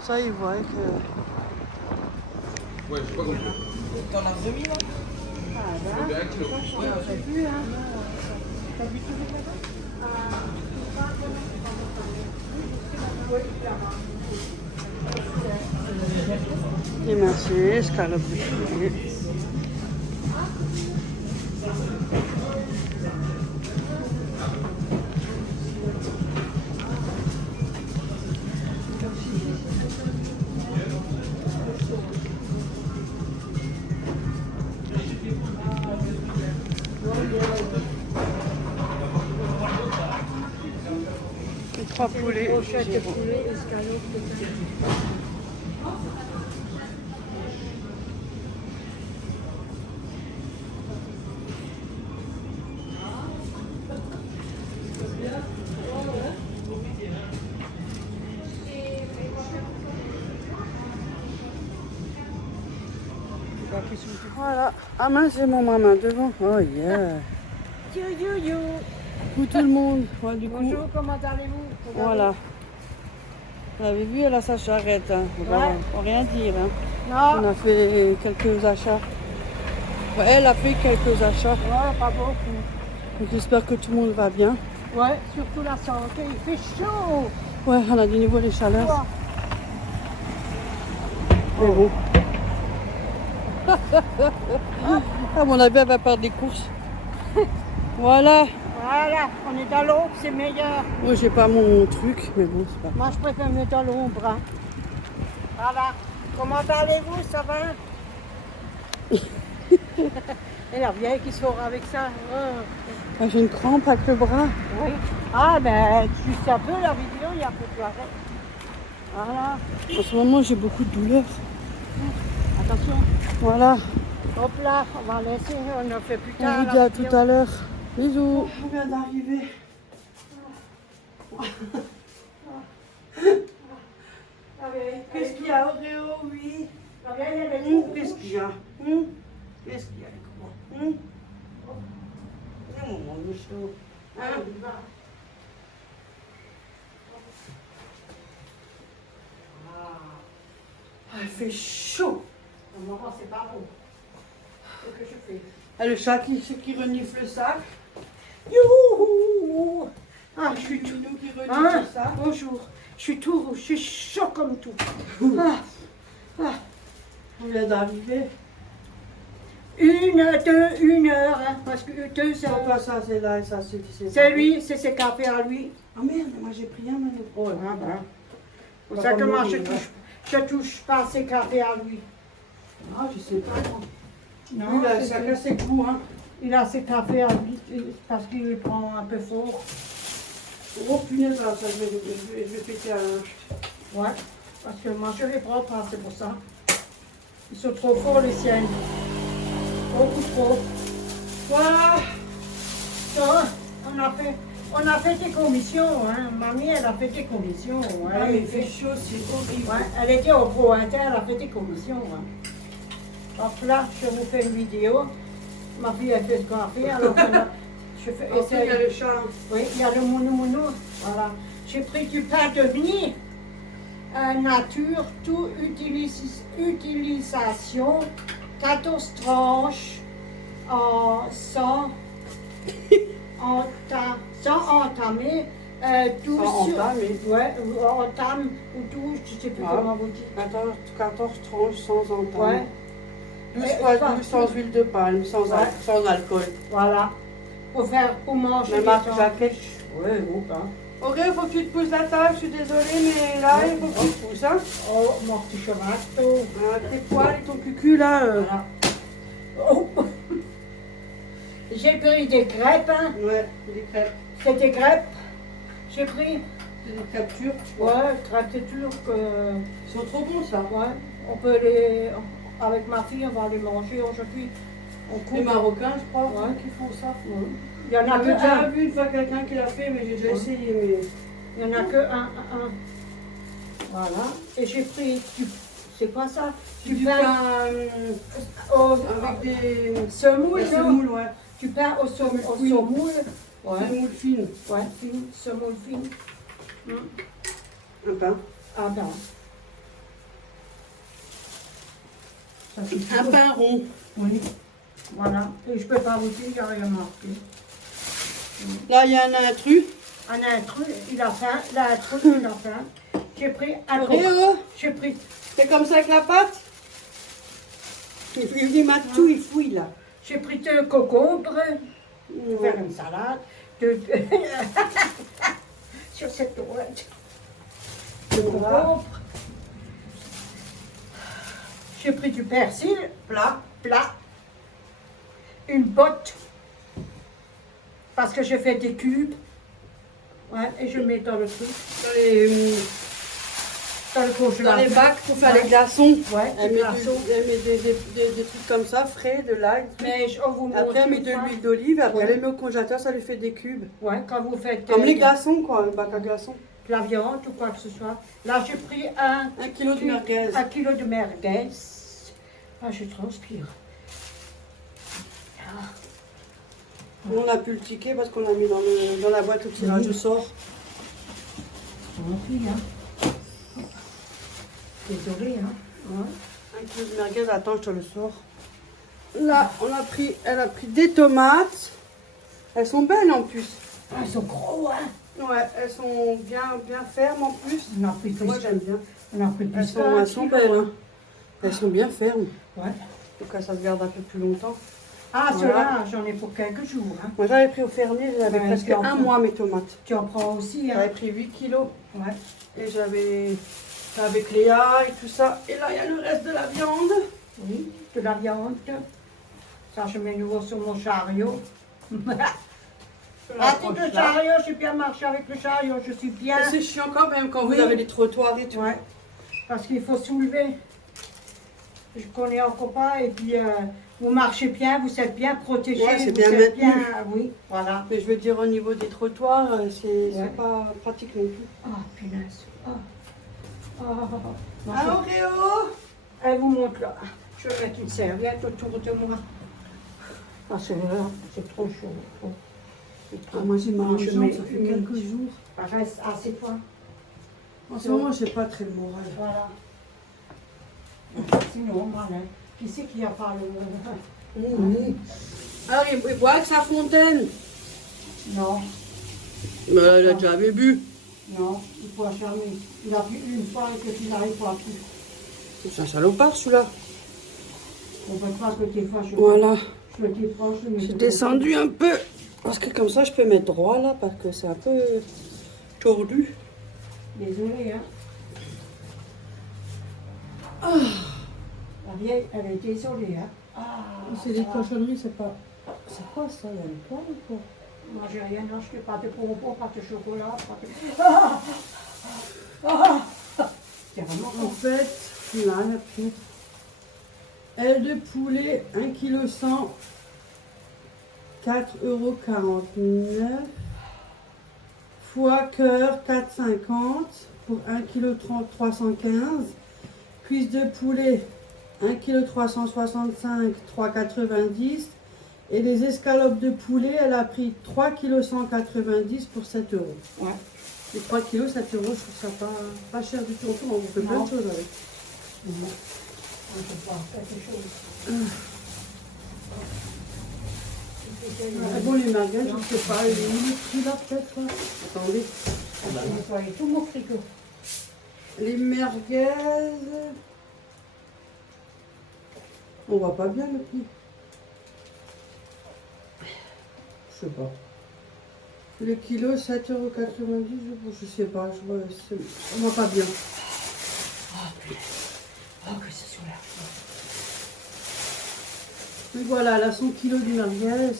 Ça, ils voient que... Ouais, j'ai pas compris. T'en as remis là? Je veux bien un kilo. Ouais, j'ai vu, hein. T'as vu tout ça? Et merci, escalope de poulet. Les 3 poulets. Brochette de poulet, escalope de poulet. Voilà. Ah mince, j'ai mon maman devant. Oh yeah. You. Coucou tout le monde. Ouais, du coup, Bonjour, comment allez-vous? voilà. Vous avez vu, elle a sa charrette. Hein. On va rien dire. Hein. On Non, a fait quelques achats. Ouais, elle a fait quelques achats. ouais, pas beaucoup. Donc j'espère que tout le monde va bien. Ouais, surtout la santé, il fait chaud. Ouais, on a du niveau des chaleurs. Ouais. Mais bon. À mon avis, elle va faire des courses. Voilà. Voilà, on est dans l'ombre, c'est meilleur. Moi, j'ai pas mon truc, mais bon, c'est pas grave. Moi, je préfère me mettre dans l'ombre. Hein. Voilà. Comment allez-vous? Ça va? Et la vieille qui sort avec ça. Ah, j'ai une crampe avec le bras. Oui. Ah, ben, juste un peu la vidéo, il y a un peu de arrêt. Voilà. En ce moment, j'ai beaucoup de douleurs. Attention. Voilà. Hop là, on va laisser, on en fait plus On tard. vous dit la à vidéo. tout à l'heure. Bisous. Je viens d'arriver. Qu'est-ce qu'il y a, Oreo? Oui. La vieille, elle est Qu'est-ce qu'il y a? Qu'est-ce qu'il y a avec moi? C'est mon monde chaud. Hein? Ah, il fait chaud. Maman, c'est pas bon. Qu'est-ce que je fais? Ah, le chat qui renifle le sac. Youhou! Ah, je suis tout. Nous qui renifle Hein? le sac. Bonjour. Je suis tout rouge, je suis chaud comme tout. On vient d'arriver. 1 heure, hein, parce que 2 C'est heures. pas ça, c'est là et ça, C'est lui, c'est ses cafés à lui. Ah merde, moi j'ai pris un maintenant. Oh, Ah ben. C'est Pas pour ça que comme moi lui, je touche pas ses cafés à lui. Ah, je sais pas. Non, Lui, là, c'est ça lui. casse ses coups, hein. Il a ses cafés à lui parce qu'il les prend un peu fort. Oh punaise, là, ça, je vais péter à l'âge. Ouais, parce que moi je les prends pas, c'est pour ça. Ils sont trop forts les siennes. Beaucoup trop. Voilà. Ça, on a fait des commissions, hein. Mamie, elle a fait des commissions. Ouais. Ah, mais il fait chaud, c'est horrible. Ouais, elle était au Pro Inter, elle a fait des commissions. Hein. Donc là, je vous fais une vidéo. Ma fille, elle fait ce qu'on a fait. Alors je fais, Et il y a le chat. oui, il y a le mounou. Voilà. J'ai pris du pain de mie, nature, tout utilisation, 14 tranches sans entamer. 12 Sans entamer. Ouais, entame ou 12, je ne sais plus Ah. comment vous dites. 14 tranches sans entame. Ouais. 12 Et fois ça, 12 sans huile de palme, sans alcool. Voilà. Pour manger. Mais des Marc temps. Jacquet. Ouais, bon, hein. Ok, il faut que tu te pousses la table, je suis désolée, mais là, il faut que tu te pousses. Hein. Oh, mon petit chevato. Tes poils et ton cucu, là. Voilà. Oh. J'ai pris des crêpes, hein. Ouais, des crêpes. C'est des crêpes. J'ai pris. C'est des crêpes turques. Ouais, crêpes turques. Ils sont trop bons, ça. Ouais. On peut les. Avec ma fille, on va les manger aujourd'hui. On coupe. Les Marocains, je crois, Ouais. qui font ça. Il y en a que J'ai déjà un. vu une fois quelqu'un qui l'a fait, mais j'ai déjà essayé. Mais... Il n'y en a que un. Voilà. Et j'ai pris c'est quoi ça? Du pain pain avec des semoule, non? semoules, ouais. Du pain au semoule. Ouais. Semoule fine. Ouais, fine, semoule fine. Un pain. Ah ben. Ça fait Un tout. pain rond. Oui. Voilà. Et je peux pas vous dire, il n'y a rien marqué. Là, il y a un intrus. Un intrus, il a faim. L'intrus, il a faim. J'ai pris un Réo, J'ai pris. c'est comme ça avec la pâte. Il m'a tout, il fouille là. J'ai pris 2 concombres pour faire une salade. Sur cette droite. 2 concombres. J'ai pris du persil Plat. plat. Une botte. Parce que j'ai fait des cubes. Ouais, et je mets dans le truc. Dans le Dans congélateur. les bacs pour faire les glaçons. Ouais, Elle des met, glaçons. elle met des trucs comme ça, frais, de l'ail. Mais on vous montre Après, elle met une de fois. l'huile d'olive. Après, Ouais. elle les met au congélateur, ça lui fait des cubes. Ouais, quand vous faites Comme les glaçons, quoi, un bac à glaçons. de la viande ou quoi que ce soit. Là, j'ai pris un 1 kilo de merguez. kilo de merguez. Ah, je transpire. Nous, on a pu le ticket parce qu'on l'a mis dans la boîte au tirage au sort. Mon fille, hein. Désolée, hein. Ouais. 1 kilo de merguez, attends, je te le sors. Là, elle a pris des tomates. Elles sont belles en plus. Ah, ils sont gros, hein. Ouais, elles sont bien fermes en plus. On a pris plus. Moi, j'aime bien. On a pris plus. Elles sont belles, hein. Elles sont bien fermes. Ouais. Donc, ça se garde un peu plus longtemps. Ah, Voilà. ceux-là, j'en ai pour quelques jours. Hein. Moi, j'avais pris au fermier, j'avais Ouais, presque tu en 1 prends. mois mes tomates. Tu en prends aussi, hein. J'avais pris 8 kilos. Ouais. Et j'avais avec Léa et tout ça. Et là, il y a le reste de la viande. Oui, de la viande. Ça, je mets nouveau sur mon chariot. Avec le chariot, j'ai bien marché avec le chariot, je suis bien. Et c'est chiant quand même quand Oui. vous avez des trottoirs et tout. Ouais, parce qu'il faut soulever. Je connais encore pas, et puis vous marchez bien, vous êtes bien protégés. Ouais, c'est vous bien êtes maintenu. oui, voilà. Mais je veux dire, au niveau des trottoirs, c'est Ouais. pas pratique non plus. Ah, punaise. Ah. Ah, Oreo! Elle vous montre là. Je vais mettre une serviette autour de moi. Ah, c'est vrai, c'est trop chaud. Trop. C'est trop. Ah, moi j'ai mal aux Je jambes, mets ça fait une quelques minute. jours. Reste, assieds-toi. En ce moment, j'ai pas très le moral. Voilà. Sinon, malin. Qui c'est qui a pas le... Alors, il boit avec sa fontaine. Non, Mais là, il a déjà bu. non, il ne pourra jamais. Il a bu une fois et que tu n'arrives pas plus. C'est un salopard celui-là. On ne peut pas que des fois je... Voilà. Je le dépense, je mets J'ai tout descendu un peu. Parce que comme ça, je peux mettre droit là, parce que c'est un peu tordu. Désolée, hein. La vieille, elle est désolée, hein. Ah, C'est des ça va. cochonneries, c'est pas. C'est quoi ça? Il y a le poil ou quoi? Moi, j'ai rien acheté, pas de bonbons, pas de chocolat, pas de... Ah ah. C'est vraiment En fait, là, la pire. Aile de poulet, 1 kg 100, 4,49 €. Foie cœur, 4,50 pour 1 kg 315. Cuisse de poulet, 1 kg 365, 3,90 €. Et les escalopes de poulet, elle a pris 3 kg 190 pour 7 €. Ouais. Et 3 kg 7 €, je trouve ça pas cher du tout. On fait plein Non. de choses avec. Non. On peut pas faire quelque chose. Ah bon, les merguez, je sais pas, il est où le prix là peut-être là? Attendez. On va nettoyer tout mon frigo. Les merguez. On voit pas bien le prix. Je sais pas. Le kilo 7,90 €, je sais pas, on voit pas bien. Oh, que ce soit là. Mais voilà, là, son kilo de merguez.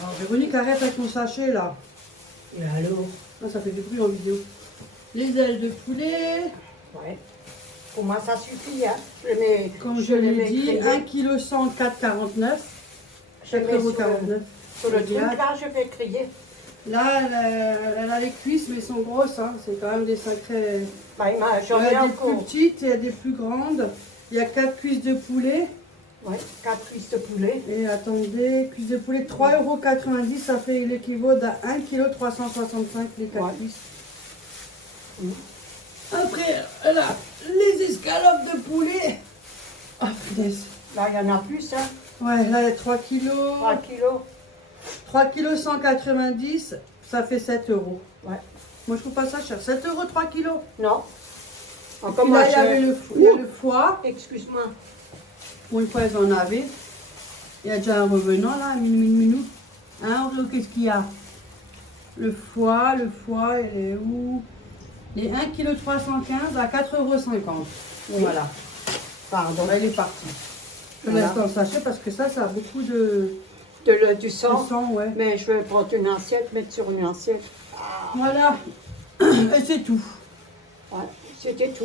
Alors, Véronique, arrête avec ton sachet là. Et alors? Ah, ça fait du bruit en vidéo. Les ailes de poulet. Ouais. Pour moi, ça suffit, hein. Je mets, Comme je les l'ai mets dit, grillés. 1 kg 100, 4,49 €. Je mets sur, 4,49 sur le €. truc, là, je vais crier. Là, elle a les cuisses, mais elles sont grosses. Hein. C'est quand même des sacrées. Bah, j'en Il ai y a des plus encore. petites et il y a des plus grandes. Il y a 4 cuisses de poulet. Oui, 4 cuisses de poulet. Et attendez, cuisses de poulet, 3,90 €, ça fait l'équivalent d'à 1,365 kg les 4 Ouais. cuisses. Mm. Après, elle a les escalopes de poulet. Ah, punaise. Là, il y en a plus, hein. Ouais, là, il y a 3 kilos. 3 kilos. 3 kilos 190, ça fait 7 €. Ouais. Moi, je trouve pas ça cher. 7 € 3 kilos. Non. Encore Puis moins là, il y avait cher. il y a le foie. Excuse-moi. Pour une fois, ils en avaient. Il y a déjà un revenant, là, minou. Hein, Auréo, qu'est-ce qu'il y a? Le foie, il est où? Il est 1,315 kg à 4,50 €. Oui. Voilà. Pardon. Là, il est parti. Je Voilà. laisse dans le sachet parce que ça a beaucoup de Du sang. sang, ouais. Mais je vais prendre une assiette, mettre sur une assiette. Voilà. Et c'est tout. Ouais, c'était tout.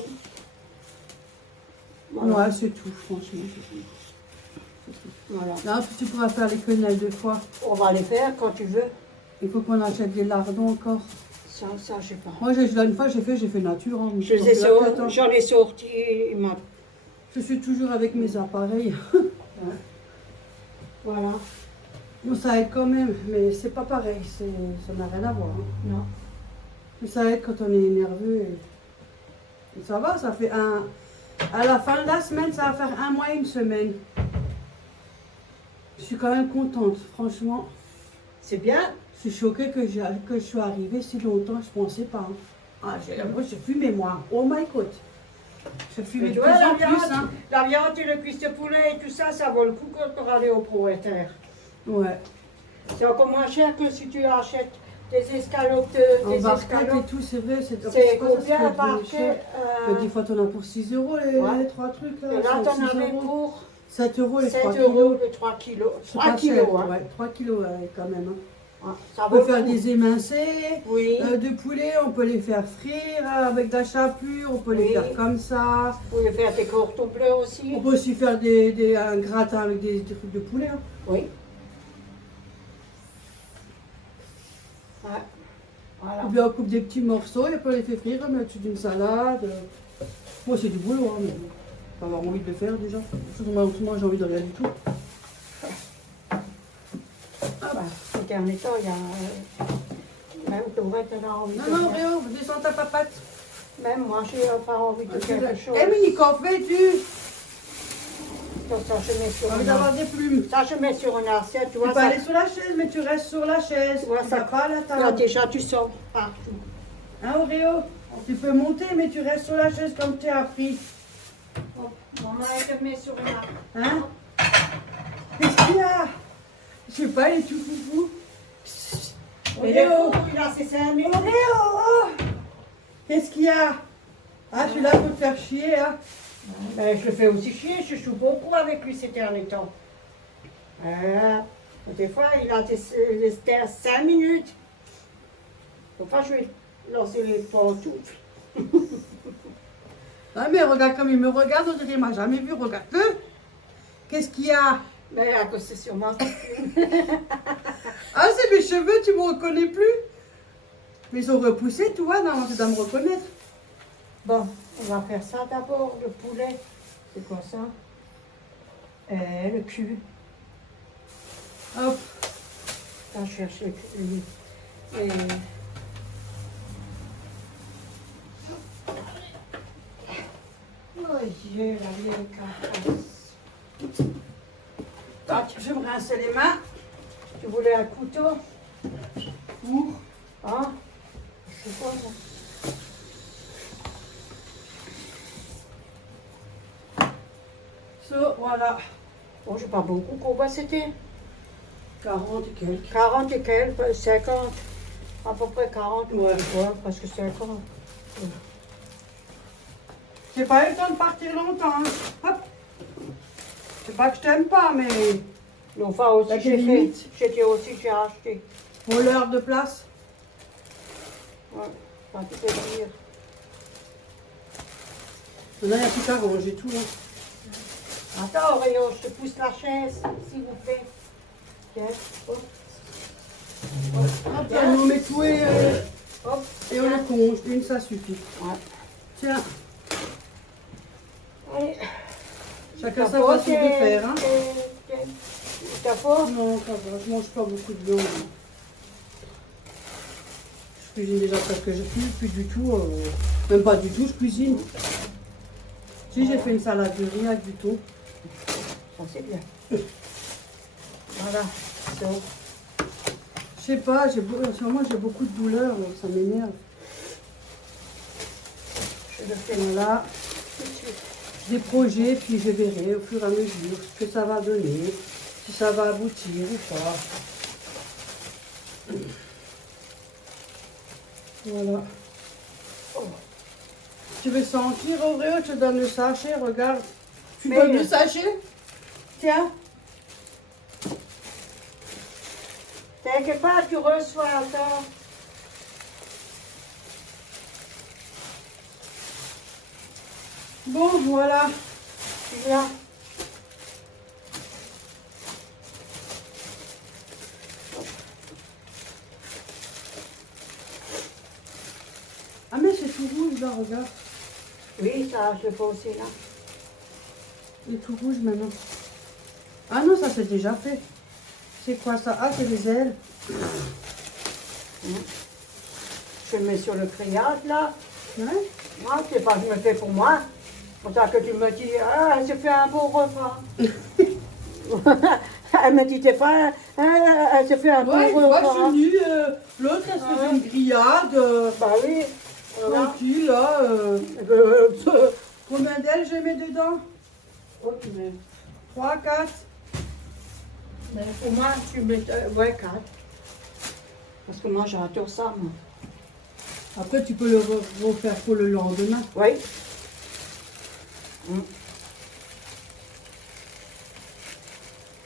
Voilà. Ouais, c'est tout, franchement. C'est tout. Voilà. Là, tu pourras faire les quenelles de foie. On va les faire quand tu veux. Il faut qu'on achète des lardons encore. Ça, je sais pas. Moi, une fois, j'ai fait nature. Hein, Je les ai j'en ai sorti. Je suis toujours avec mes appareils. Voilà. Bon, ça aide quand même, mais c'est pas pareil. Ça n'a rien à voir. Hein. Non. Mais ça aide quand on est nerveux. Et ça va, ça fait un... À la fin de la semaine, ça va faire 1 mois et 1 semaine. Je suis quand même contente, franchement. C'est bien. Je suis choquée que je sois arrivée si longtemps, je pensais pas. Hein. Ah, moi, je fumais, moi. Oh my God. Je fumais Mais de tu plus vois, en plus. Hein. la viande et le cuisse de poulet et tout ça, ça vaut le coup pour aller au propriétaire. Ouais. C'est encore moins cher que si tu achètes des escalopes En des barquette et escalopes. tout, c'est vrai. C'est quoi, ça combien se la fait barquette cher. Des fois, t'en as pour 6 € les 3 trucs. Là, Et là, c'est t'en 6 avais €. pour 7 € les 7 3 € kilos. les 3 kilos. C'est 3 pas kilos, cher, hein. ouais, 3 kilos quand même. Hein. Ah, ça On vaut peut le faire coup. des émincés Oui. de poulet, on peut les faire frire avec de la chapelure, on peut les Oui. faire comme ça. Vous pouvez faire des cordons bleus aussi. On peut aussi faire un gratin avec des trucs de poulet. Hein. Oui. Ouais. Voilà. Ou bien on coupe des petits morceaux et on peut les faire frire, on met au-dessus d'une salade. Moi c'est du boulot, hein, mais faut avoir envie de le faire déjà. Surtout moi j'ai envie de rien du tout. Bah, ces derniers temps, il y a... même Dorette, elle a envie de Non, faire. Réo, descends ta papate. Même moi, j'ai pas envie de quelque chose. Camille, qu'en fais-tu? Donc, ça, je mets sur J'ai envie une d'avoir des plumes. Ça, je mets sur une assiette, tu Tu vois. peux Ça, aller sur la chaise, mais tu restes sur la chaise. tu vois, Tu ça vas pas à la là, table. déjà, tu sors partout. Hein, Auréo? Tu peux monter, mais tu restes sur la chaise comme tu as appris. Bon, maman, elle te met sur une assiette. Hein? Qu'est-ce qu'il y a? Je sais pas, il est tout foufou. Mais le Auréo! fou, il a ses 5 minutes. Auréo! Oh! Qu'est-ce qu'il y a? Ah, je suis là pour te faire chier, hein? Ben, je le fais aussi chier, je joue beaucoup avec lui ces derniers temps. Des fois, il a des 5 minutes. Des fois, je vais lancer les pantoufles. Ah, mais regarde comme il me regarde, on dirait qu'il m'a jamais vu, regarde-le. Qu'est-ce qu'il y a? Mais à cause c'est sûrement. Ah, c'est mes cheveux, tu me reconnais plus? Mais ils sont repoussés, tu vois, non, tu dois me reconnaître. Bon, on va faire ça d'abord, le poulet. C'est quoi ça? Le cul. Hop. Là, je cherche le cul. Et... Oh Dieu, la vieille carcasse. Tac, je me rince les mains. Tu voulais un couteau? Ouh. Hein? C'est quoi ça? So, voilà. Bon, j'ai pas beaucoup. Combien c'était? 40 et quelques. 40 et quelques, 50. À peu près 40. Ouais. Presque 50. J'ai pas eu le temps de partir longtemps. Hein. Hop. C'est pas que je t'aime pas, mais Mais enfin, aussi, La j'ai limite. fait. J'ai acheté. pour l'heure de place. Ouais, enfin, tu peux dire. Maintenant, il n'y a plus qu'à ranger tout. Hein. Attends, Rayon, je te pousse la chaise, s'il vous plaît. Tiens, hop. Hop, là, on met tout Hop. et on le conge. Une, ça suffit. Ouais. Tiens, Allez. chacun sa façon de faire. Hein. T'as pas? Non, ça va, je mange pas beaucoup de viande. Je cuisine déjà presque, je cuisine plus du tout, même pas du tout, je cuisine. Si j'ai fait une salade de riz avec du thon. Ça c'est bien. Voilà. So. Je sais pas, en ce moment j'ai beaucoup de douleurs, donc ça m'énerve. Je le fais Voilà, tout de suite. des projets, puis je verrai au fur et à mesure ce que ça va donner, si ça va aboutir ou pas. Voilà. Oh. Tu veux sentir, Auréo? Je te donne le sachet, regarde. Tu Mais- donnes le sachet? Tiens. T'inquiète pas, tu reçois ça. Bon, voilà. Tu viens. Ah mais c'est tout rouge là, regarde. Oui, ça, je le fais aussi là. Il est tout rouge maintenant. Ah non, ça c'est déjà fait. C'est quoi ça? Ah, c'est les ailes. Je le mets sur le grillage là. Ouais. Moi, c'est pas que je me fais pour moi. C'est pour ça que tu me dis, ah, elle se fait un beau repas. Elle me dit, t'es pas, elle se fait un beau Ouais, moi je suis repas. venue, l'autre elle se faisait une grillade, Bah oui. Voilà. tranquille là. Combien d'ailes j'ai mis dedans? Oh, tu mets. 3, 4. Mais pour moi, tu mets, ouais, 4. Parce que moi, j'adore ça, moi. Après tu peux le refaire pour le lendemain. Oui.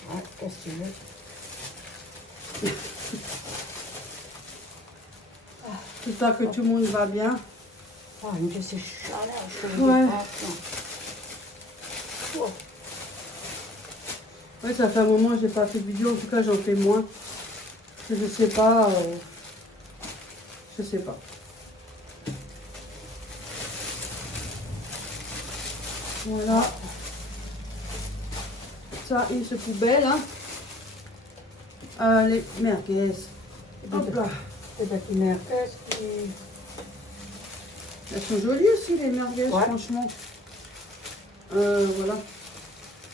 Ouais, qu'est-ce que tu veux? Tout ça que tout le monde va bien. Ah, mais c'est chaleur, je te Ouais. le dis pas. Oh. Ouais, ça fait un moment que j'ai pas fait de vidéo, en tout cas j'en fais moins. Je sais pas. Je sais pas. Voilà. Ça et ce poubelle, hein. Les merguez. Hop là. Et ben, tu mets qu'est-ce qui... Elles sont jolies aussi les merguez, Ouais. franchement. Voilà.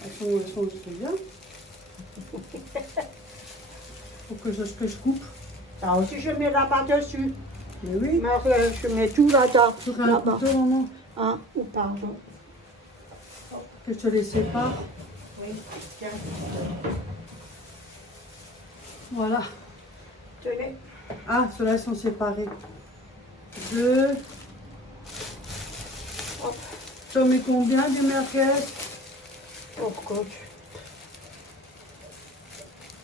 Elles sont bien. Faut que je coupe. Ça aussi, je mets là-bas dessus. Mais oui. Mais je mets tout là-bas. Sur un Là-bas. couteau, maman. Hein? Ou pardon. Que je te les sépare. Oui, tiens. Voilà. Tenez. Ah, ceux-là ils sont séparés. 2. Hop. Tu en mets combien de merguez? Oh, coach.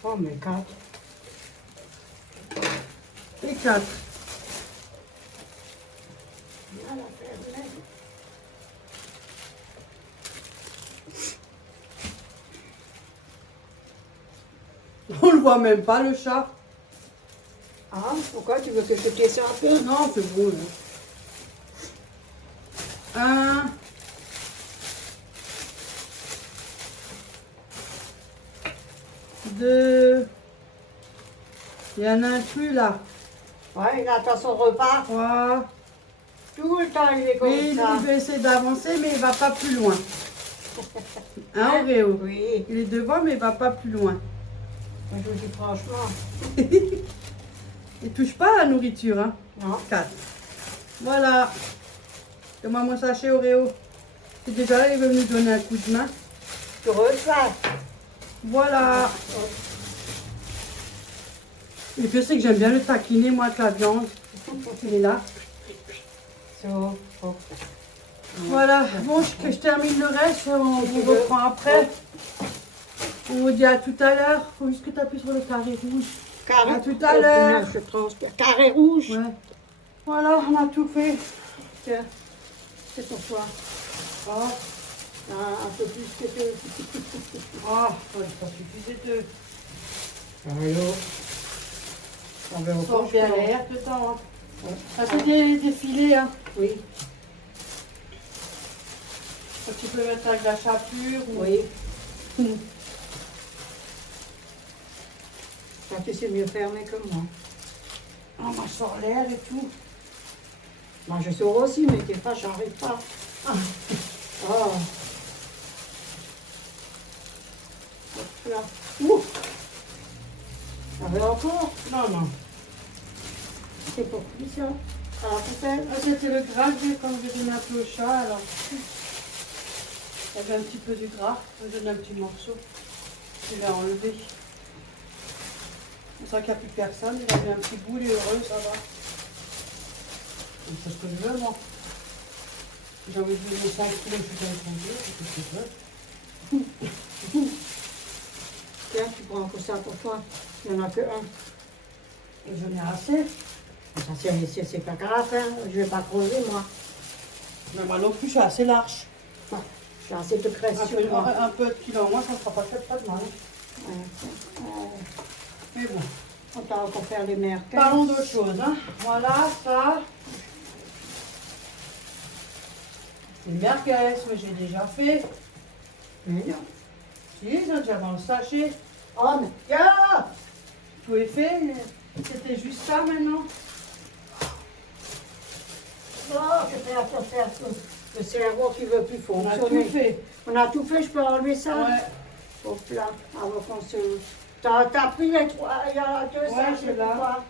Oh, mais 4. Et 4. On le voit même pas, le chat. Ah, pourquoi tu veux que je te ça un peu? Non, c'est bon. Là. 1. 2. Il y en a un plus là. Ouais, il attend son repas. 3. Tout le temps, il est comme Oui, ça. il veut essayer d'avancer, mais il va pas plus loin. Hein, Auréo? Oui, Il est devant, mais il va pas plus loin. moi, je vous dis franchement. Il touche pas à la nourriture, hein. Non. 4. Voilà. Donne-moi mon sachet, Auréo. C'est déjà là, il veut nous donner un coup de main. Tu reçois. Voilà. Et je sais que j'aime bien le taquiner, moi, avec la viande. Il est là. So, oh. Voilà. Bon, que je termine le reste, on vous reprend après. On vous dit à tout à l'heure. Faut juste que tu appuies sur le carré rouge. Carré. À tout à l'heure. Je transpire. Carré rouge. Ouais. Voilà, on a tout fait. Tiens, c'est pour toi. Oh, Un peu plus que deux. oh, ça suffisait de... Alors, on verra Sort pas, bien je crois. l'air dedans. Hein. Ouais. Ça fait des filets. Hein. Oui, Tu peux mettre avec la chapure. Ou... oui. Ça, tu sais mieux fermer que moi. Ah, moi, je sors l'air et tout. Moi, je sors aussi, mais des fois, j'arrive pas. Ah. Oh. Hop là. Ouh. Ça va encore? Non, non. C'est pour qui ça? À la poubelle? Ah, c'était le gras que j'ai quand j'ai donné un peu au chat. Alors, il y avait un petit peu du gras. Je donne un petit morceau. Je l'ai enlevé. C'est ça qu'il n'y a plus personne. Il avait un petit bout, il est heureux, ça va. C'est ce que je veux, moi. J'ai envie de donner 5 kilos, je suis dans le c'est ce que je veux. Tiens, tu prends que ça pour toi. Il n'y en a que un. Et j'en ai assez. Ça, c'est pas grave, hein. Je vais pas creuser, moi. Mais moi non plus, je suis assez large. Ah, j'ai assez de graisse Un sur peu, moi. un peu de kilo en moins, ça ne fera pas de mal. Ouais. Mais bon. On t'a encore faire les merguez. Parlons d'autre chose. Hein. Voilà, ça. C'est merguez, mais j'ai déjà fait. Non. Si, ils ont déjà dans le sachet. Oh, mais tiens! Tout est fait. C'était juste ça maintenant. Oh, je fais à faire le cerveau qui veut plus On a fonctionner. tout fait. On a tout fait, je peux enlever ça? Ouais. Hop là, avant qu'on se... T'as pris les trois, il y en a deux, Ouais, ça, c'est je sais là. pas.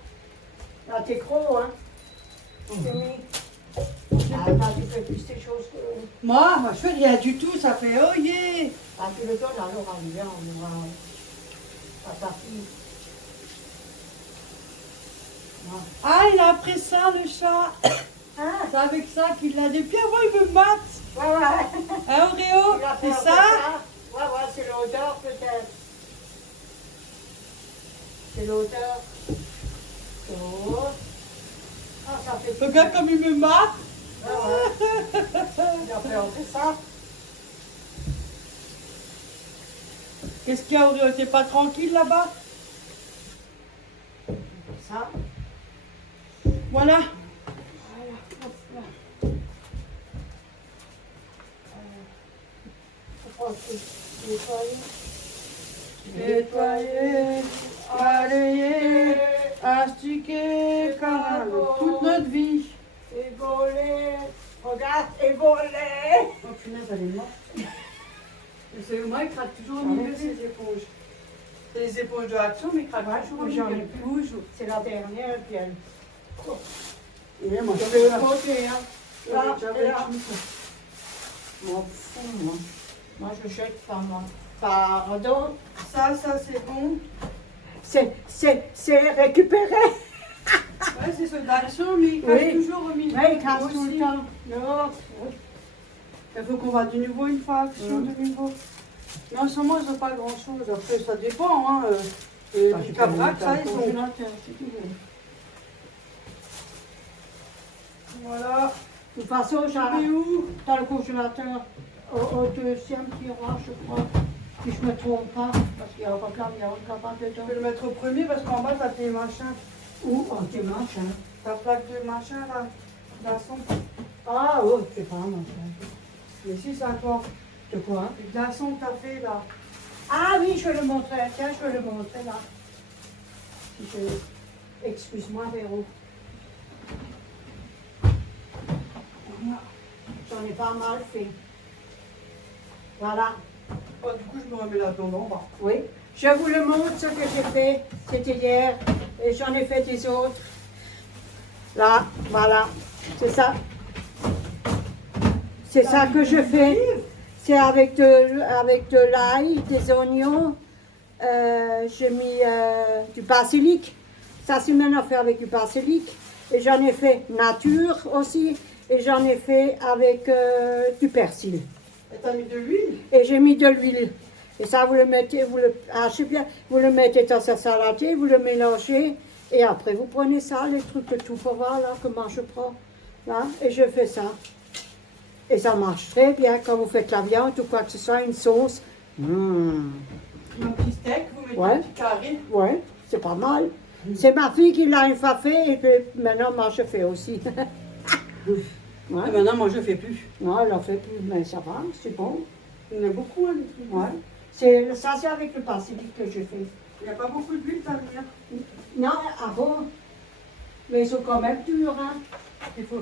Là, t'es gros, hein? T'es mis. Ah, là, tu fais plus ces choses que... Moi, je fais rien du tout. Ça fait oh yeah. Ah, tu le donnes alors à lui, hein, on va... à ta fille. Ouais. Ah, il a appris ça, le chat. Ah, C'est avec ça qu'il l'a dit. Puis avant, il me mate. ouais, ouais. Hein, Auréo? Il a fait C'est un peu ça? Ouais, ouais, c'est l'odeur peut-être. C'est l'odeur. Oh. Ah, ça fait... Regarde comme il me mate. Ouais, ouais. Il a fait un peu ça. Qu'est-ce qu'il y a, Auréo? T'es pas tranquille là-bas? Ça. Voilà. Voilà, hop là. Je pense que Nettoyer, balayer, astiquer, caraler, toute notre vie. Et voler. Regarde, et voler. Oh punaise, elle est morte. Et c'est moi, il craque toujours au milieu ses éponges. C'est les éponges de Action, mais il craque toujours au j'en ai milieu. plus. C'est la dernière, puis elle. Et moi, Je vais le côté, hein. Là, j'avais et là. tout ça. M'en fous, moi. Moi, je jette pas, moi. Pardon. Ça, c'est bon. C'est récupéré. Ouais, c'est ceux d'Action, mais il craque Oui. toujours au milieu. Oui, il casse tout Aussi. le temps. Non. Il faut qu'on va de nouveau une fois Action, de nouveau. Mais en ce moment, ils n'ont pas grand-chose. Après, ça dépend. Hein. Du cabrac, ça, ils ont. Voilà. De toute façon, Et j'arrive où? dans le congélateur au deuxième tiroir, je crois. Si je ne me trompe pas, parce qu'il y a encore de la viande là-bas Je dedans. vais le mettre au premier parce qu'en bas, t'as tes machins. Ou en tes machins. Ta plaque de machin, là. Glaçons. Ah oui, c'est pas un machin. Mais si, c'est encore. De quoi? Les glaçons que t'as fait, là. Ah oui, je vais le montrer. Tiens, je vais le montrer là. Si je... Excuse-moi, Véro. J'en ai pas mal fait. Voilà. Oh, du coup, je me remets là-dedans en bas. Oui. Je vous le montre ce que j'ai fait. C'était hier. Et j'en ai fait des autres. Là, voilà. C'est ça. C'est ça que je fais. C'est avec de l'ail, des oignons. J'ai mis du basilic. Ça, c'est maintenant fait avec du basilic. Et j'en ai fait nature aussi. Et j'en ai fait avec du persil. Et t'as mis de l'huile? Et j'ai mis de l'huile. Et ça, vous le mettez, vous le hachez bien, vous le mettez dans sa salade, vous le mélangez. Et après, vous prenez ça, les trucs de tout pour voir, là, comment je prends. Là, et je fais ça. Et ça marche très bien quand vous faites la viande ou quoi que ce soit, une sauce. Un petit steak, vous mettez Ouais. un petit carré. Ouais, c'est pas mal. C'est ma fille qui l'a une fois fait et puis maintenant moi je fais aussi. Ouais. Et maintenant, moi, je ne fais plus. Non, elle en fait plus, mais ça va, c'est bon. Il y en a beaucoup, hein, des trucs. Ouais. Ça, c'est avec le basilic que je fais. Il n'y a pas beaucoup d'huile, ça veut dire. Non, ah bon? Mais ils sont quand même durs, hein? Il faut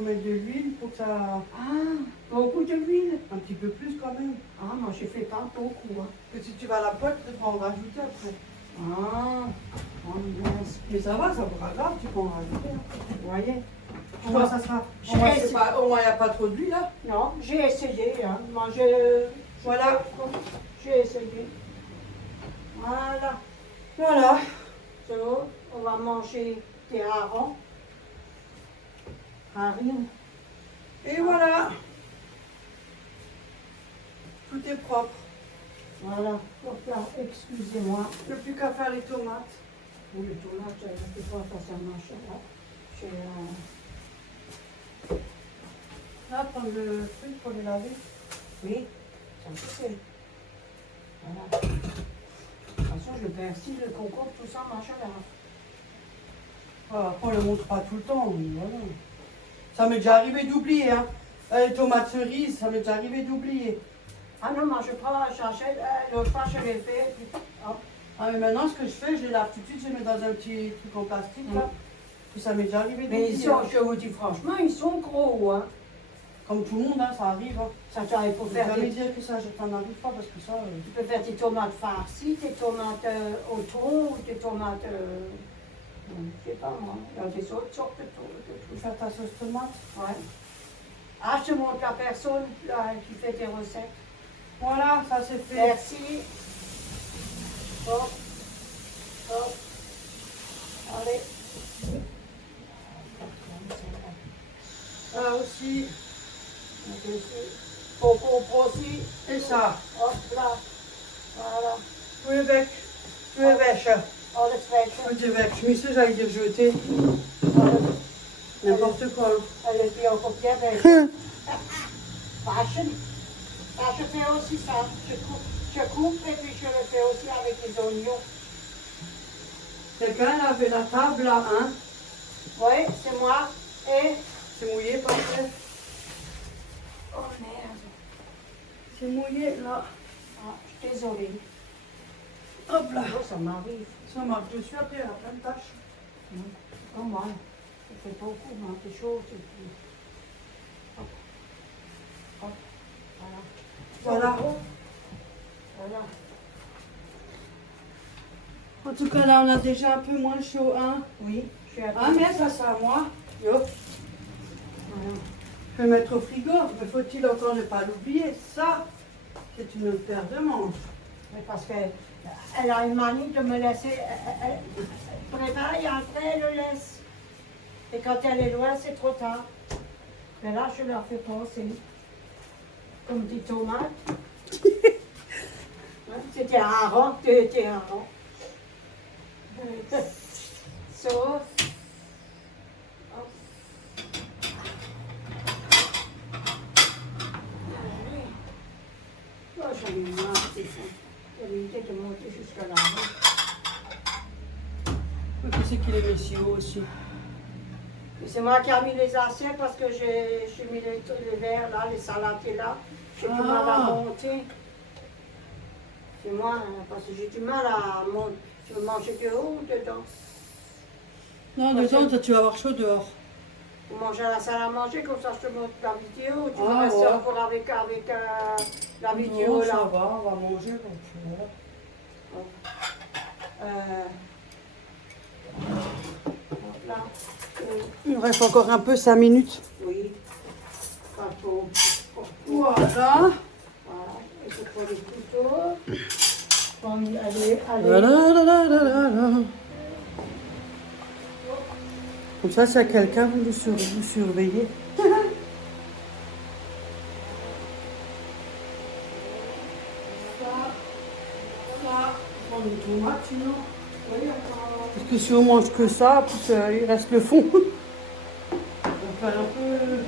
mettre de l'huile pour que ça... Ah, beaucoup de l'huile. Un petit peu plus quand même. Ah, moi je fais pas beaucoup, hein. Que si tu vas à la poêle, tu vas en rajouter après. Ah, oh, mince. Mais ça va, ça sera grave, tu peux en rajouter. Vous voyez? Je crois que ça sera... Je Au moins, vais c'est pas- au moins, il n'y a pas trop d'huile, là. Non, j'ai essayé, hein. Moi, Voilà. j'ai essayé. Voilà. Voilà. So, on va manger des harengs. Haring. Et voilà. Tout est propre. Voilà. Donc là, excusez-moi. Il n'y a plus qu'à faire les tomates. Pour les tomates, je ne sais pas quand ça marche là. J'ai Là, prendre le truc pour les laver. Oui, ça je sais. Voilà. De toute façon, le persil, le concombre, tout ça marche là. Voilà, après, on ne le montre pas tout le temps. Mais voilà. Ça m'est déjà arrivé d'oublier. Hein. Les tomates cerises, ça m'est déjà arrivé d'oublier. Ah non, moi je prends, j'achète, l'autre fois je l'ai fait, puis hop. Ah, mais maintenant, ce que je fais, je les lave tout de suite, je les mets dans un petit truc en plastique. Là. Puis ça m'est déjà arrivé Mais d'oublier. ils sont, Hein. je vous dis franchement, ils sont gros, hein. Comme tout le monde, hein, ça arrive. Hein. Ça t'arrive pour Faut faire jamais des... dire que ça, je t'en arrive pas parce que ça. Tu peux faire des tomates farcies, des tomates au thon, ou des tomates... je sais pas moi, il y a des autres sortes de Faut faire ta sauce tomate. Ouais. Ah, je te montre la personne là, qui fait des recettes. Voilà, ça c'est fait. Merci. Hop. Hop. Allez. Ça aussi. Concombre aussi. Et ça. Hop là. Voilà. Tout est weg. Tout est weg. Alles weg. Tout est weg. Je me suis j'allais dire jeter. N'importe quoi. Elle est bien encore bien belle. Waschen. Ah, je fais aussi ça. Je coupe et puis je le fais aussi avec les oignons. Quelqu'un a lavé la table là, hein? Oui, c'est moi. Et... C'est mouillé, parfait. Oh merde. C'est mouillé là. Ah, je suis désolée. Hop là. Oh, ça m'arrive. Ça marche dessus après, elle a plein de tâches. Pas mal. Je fais beaucoup, moi, des choses. Et puis... Hop. Hop. Voilà. Voilà. Voilà. En tout cas, là, on a déjà un peu moins chaud, hein? Oui, je suis à Ah, mais ça, c'est à moi. Yo. Voilà. Je vais mettre au frigo, mais faut-il encore ne pas l'oublier? Ça, c'est une autre paire de manches. Oui, parce qu'elle a une manie de me laisser. Elle prépare et après elle le laisse. Et quand elle est loin, c'est trop tard. Mais là, je leur fais penser. Comme des tomates. C'était un rond, c'était un rond. Sauf. Hop. Oh, j'en ai marre, c'est ça. J'avais l'idée de monter jusqu'à là. Qui c'est qui les met si haut aussi? C'est moi qui ai mis les assiettes parce que j'ai mis les verres là, les saladiers là. J'ai du mal à monter. C'est moi, hein, parce que j'ai du mal à monter. Je veux manger de haut ou dedans. Non, dedans, toi, tu vas avoir chaud dehors. Vous mangez à la salle à manger, comme ça je te montre la vidéo. Tu Ah, vas rester ouais. encore avec la vidéo Non, ça là. va, on va manger. Donc, Là. Il nous reste encore un peu, 5 minutes. Oui. Pas trop. Voilà. Voilà. Et je prends les couteaux. Allez, allez. Voilà. Comme ça, s'il y a quelqu'un, vous surveillez. Ça, prendre des tomates sinon. Parce que si on mange que ça, puis il reste le fond. On va faire un peu.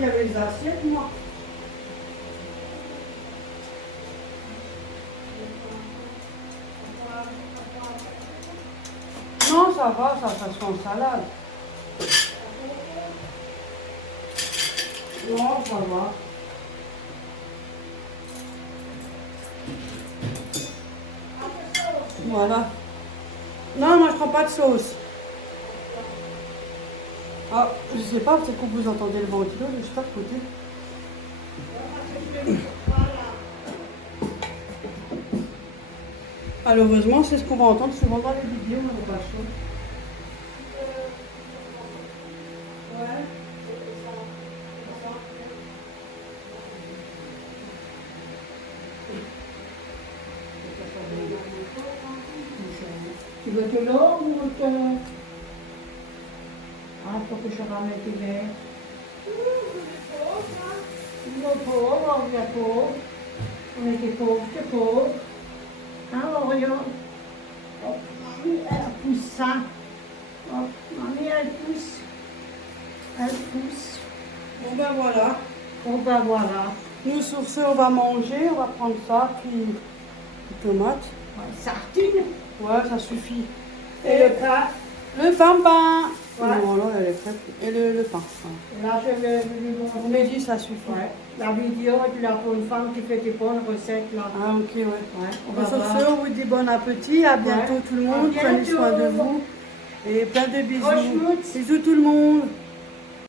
qu'il y avait les assiettes, moi. Non, ça va, ça se fait en salade. Non, ça va. Voilà. Non, moi je prends pas de sauce. Ah, je sais pas, peut-être que vous entendez le ventilo juste à côté. Malheureusement, c'est ce qu'on va entendre souvent dans les vidéos, on n'a pas chaud. Ouais. Tu veux de l'eau ou te... Ah, il faut que je ramène tes verres. Le pauvre, on est pauvre. On était pauvres, t'es pauvre. Hein, Orion? Oh, mamie, elle pousse ça. Oh, mamie, elle pousse. Elle pousse. Bon ben voilà. Bon ben voilà. Nous sur ce, on va manger, on va prendre ça, puis des tomates. Ouais, sardines. Ouais, ça suffit. Et le pain. Le pain. Ouais. Voilà, elle est faite. Et le pain. Voilà. Là, je vais lui On montrer. m'a dit ça suffit. Ouais. La vidéo de la bonne femme qui fait des bonnes recettes là. Ah ok, ouais. Ouais, on Bon, va sur voir. ce, on vous dit bon appétit, à bientôt Ouais. tout le À monde, prenez bientôt. soin de vous. Et plein de bisous. Gros schmutz. Bisous tout le monde.